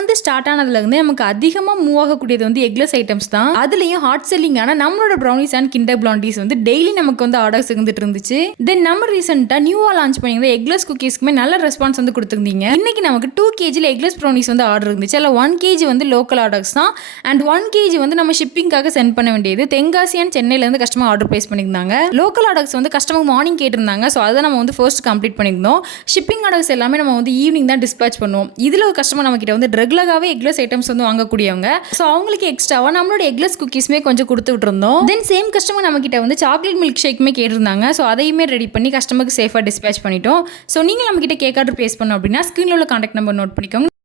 Month start ஆனதுலேருந்து நமக்கு அதிகமாக move ஆகக்கூடியது வந்து எக்லெஸ் ஐட்டம்ஸ் தான். அதுலேயும் ஹாட் செல்லிங்கான நம்மளோட ப்ரௌனிஸ் அண்ட் கிண்டர் பிளாண்டிஸ் வந்து டெய்லி நமக்கு வந்து ஆர்டர்ஸ் இருந்துட்டு இருந்துச்சு. தென் நம்ம ரீசெண்டாக நியூவாக லான்ச் பண்ணியிருந்த எக்லெஸ் குக்கீஸ்க்குமே நல்ல ரெஸ்பான்ஸ் வந்து கொடுத்துருந்தீங்க. இன்னைக்கு நமக்கு 2 kg எக்லெஸ் ப்ரௌனிஸ் வந்து ஆர்டர் இருந்துச்சு. அதில் 1 kg வந்து லோக்கல் ஆர்டர்ஸ் தான் அண்ட் 1 kg வந்து நம்ம ஷிப்பிங்காக சென்ட் பண்ண வேண்டியது தென்காசி அண்ட் சென்னையிலேருந்து கஸ்டமர் ஆர்டர் பிளேஸ் பண்ணியிருந்தாங்க. லோக்கல் ஆர்டர்ஸ் வந்து கஸ்டமர் மார்னிங் கேட்டிருந்தாங்க. ஸோ அதை நம்ம வந்து ஃபர்ஸ்ட் கம்ப்ளீட் பண்ணியிருந்தோம். ஷிப்பிங் ஆர்டர்ஸ் எல்லாமே நம்ம வந்து ஈவினிங் தான் டிஸ்பேச் பண்ணுவோம். இதில் ஒரு கஸ்டமர் நம்ம கிட்ட வந்து ரெகுலராகவே எக்லெஸ் ஐட்டம்ஸ் வந்து வாங்கக்கூடியவங்க. ஸோ அவங்களுக்கு எக்ஸ்ட்ராவாக நம்மளோட எக்லெஸ் குக்கீஸ்மே கொஞ்சம் கொடுத்து விட்டுருந்தோம். தென் சேம் கஸ்டமர் நம்ம கிட்ட வந்து சாக்லேட் மில்க் ஷேக்குமே கேட்டிருந்தாங்க. ஸோ அதையுமே ரெடி பண்ணி கஸ்டமருக்கு சேஃபாக டிஸ்பேச் பண்ணிட்டோம். ஸோ நீங்கள் நம்ம கிட்ட கேக் ஆர்டர் பிளேஸ் பண்ணோம் அப்படின்னா ஸ்க்ரீனில் உள்ள கான்டாக்ட் நம்பர் நோட் பண்ணிக்கோங்க.